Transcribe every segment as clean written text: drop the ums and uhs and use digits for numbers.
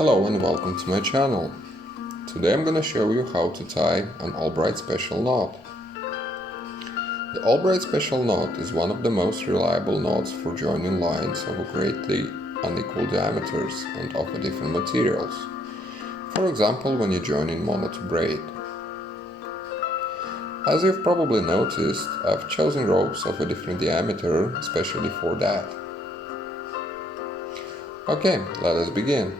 Hello and welcome to my channel. Today I'm gonna show you how to tie an Albright Special Knot. The Albright Special Knot is one of the most reliable knots for joining lines of greatly unequal diameters and of different materials. For example, when you're joining mono to braid. As you've probably noticed, I've chosen ropes of a different diameter especially for that. Okay, let us begin.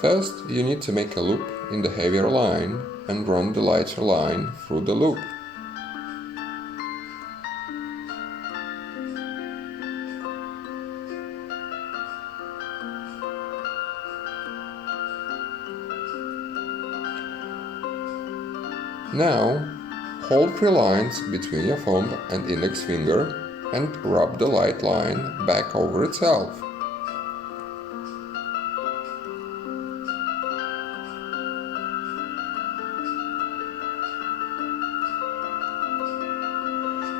First, you need to make a loop in the heavier line and run the lighter line through the loop. Now, hold 3 lines between your thumb and index finger and rub the light line back over itself.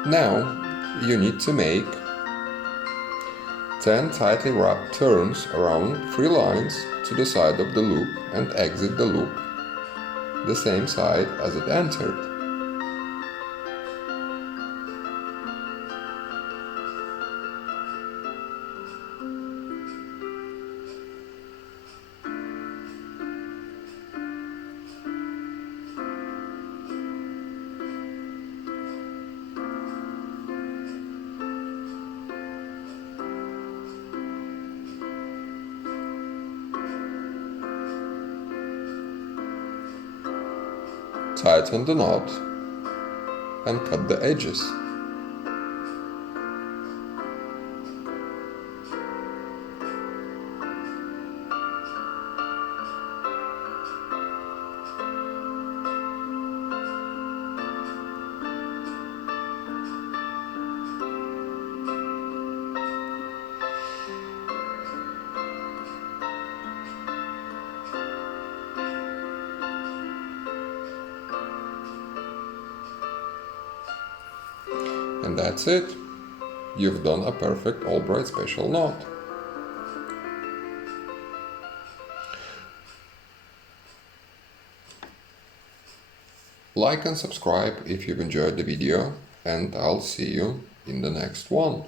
Now, you need to make 10 tightly wrapped turns around 3 lines to the side of the loop and exit the loop the same side as it entered. Tighten the knot and cut the edges. And that's it. You've done a perfect Albright Special Knot. Like and subscribe if you've enjoyed the video, and I'll see you in the next one.